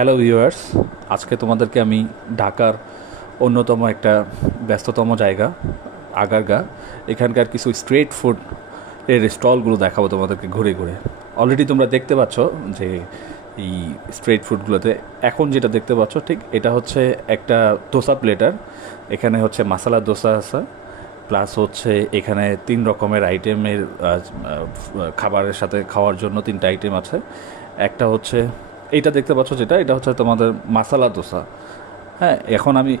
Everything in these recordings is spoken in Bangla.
হ্যালো ভিউয়ার্স, আজকে তোমাদেরকে আমি ঢাকার অন্যতম একটা ব্যস্ততম জায়গা আগারগা এখানকার কিছু স্ট্রিট ফুড এর স্টলগুলো দেখাবো তোমাদেরকে ঘুরে ঘুরে। অলরেডি তোমরা দেখতে পাচ্ছ যে এই স্ট্রিট ফুডগুলোতে এখন যেটা দেখতে পাচ্ছ ঠিক এটা হচ্ছে একটা দোসা প্লেটার। এখানে হচ্ছে মশলা দোসা আছে, প্লাস হচ্ছে এখানে 3 রকমের আইটেমের খাবারের সাথে খাওয়ার জন্য 3টা আইটেম আছে। একটা হচ্ছে এইটা দেখতে পাচ্ছ যেটা, এটা হচ্ছে তোমাদের মাসালা দোসা। হ্যাঁ, এখন আমি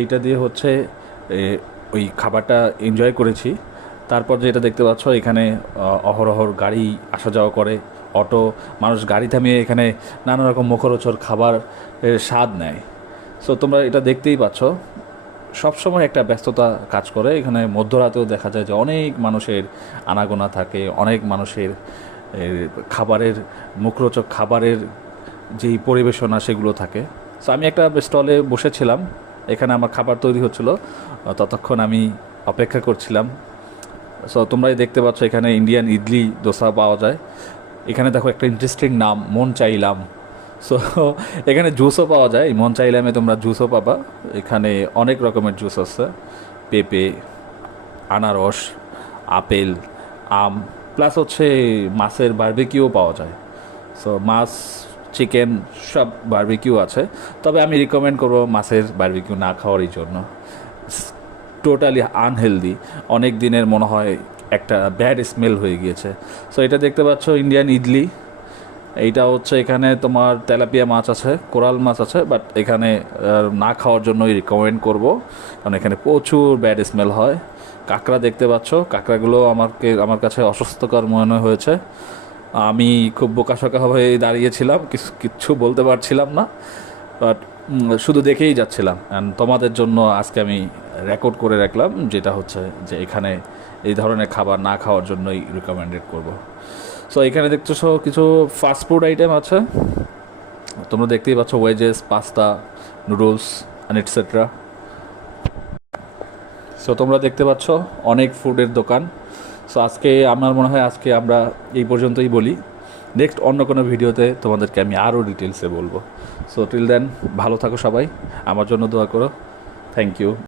এইটা দিয়ে হচ্ছে ওই খাবারটা এনজয় করেছি। তারপর যেটা দেখতে পাচ্ছ এখানে অহরহর গাড়ি আসা যাওয়া করে, অটো, মানুষ গাড়ি থামিয়ে এখানে নানা রকম মুখরোচক খাবার স্বাদ নেয়। সো তোমরা এটা দেখতেই পাচ্ছ, সবসময় একটা ব্যস্ততা কাজ করে এখানে। মধ্যরাতেও দেখা যায় যে অনেক মানুষের আনাগোনা থাকে, অনেক মানুষের খাবারের মুখরোচক খাবারের যেই পরিবেশনা সেগুলো থাকে। সো আমি একটা স্টলে বসেছিলাম, এখানে আমার খাবার তৈরি হচ্ছিল, ততক্ষণ আমি অপেক্ষা করছিলাম। সো তোমরাই দেখতে পাচ্ছ এখানে ইন্ডিয়ান ইডলি দোসা পাওয়া যায়। এখানে দেখো একটা ইন্টারেস্টিং নাম, মন চাইলাম। সো এখানে জুসও পাওয়া যায়, মন চাইলামে তোমরা জুসও পাবা। এখানে অনেক রকমের জুস আছে, পেঁপে, আনারস, আপেল, আম, প্লাস হচ্ছে মাছের বারবিকিউও পাওয়া যায়। সো মাছ, চিকেন সব বারবিকিউ আছে। তবে আমি রিকমেন্ড করবো মাছের বারবিকিউ না খাওয়ারই জন্য। টোটালি আনহেলদি, অনেক দিনের মনে হয় একটা ব্যাড স্মেল হয়ে গিয়েছে। সো এটা দেখতে পাচ্ছ ইন্ডিয়ান ইডলি। এইটা হচ্ছে এখানে তোমার তেলাপিয়া মাছ আছে, কোরাল মাছ আছে, বাট এখানে না খাওয়ার জন্যই রিকমেন্ড করব, কারণ এখানে প্রচুর ব্যাড স্মেল হয়। কাঁকড়া দেখতে পাচ্ছ, কাঁকড়াগুলো আমার কাছে অস্বস্তিকর মনে হয়েছে। আমি খুব বোকাশোকা হয়ে দাঁড়িয়েছিলাম, কিচ্ছু বলতে পারছিলাম না, বাট শুধু দেখেই যাচ্ছিলাম। অ্যান্ড তোমাদের জন্য আজকে আমি রেকর্ড করে রাখলাম, যেটা হচ্ছে যে এখানে এই ধরনের খাবার না খাওয়ার জন্যই রিকমেন্ডেড করব। সো এখানে দেখতেছো কিছু ফাস্টফুড আইটেম আছে, তোমরা দেখতেই পাচ্ছ wedges, pasta, noodles and etcetera. So তোমরা দেখতে পাচ্ছ অনেক ফুডের দোকান। সো আজকে আমার মনে হয় আজকে আমরা এই পর্যন্তই বলি। নেক্সট অন্য কোনো ভিডিওতে তোমাদেরকে আমি আরও ডিটেলসে বলবো। সো টিল দেন ভালো থাকো সবাই, আমার জন্য দোয়া করো। Thank you.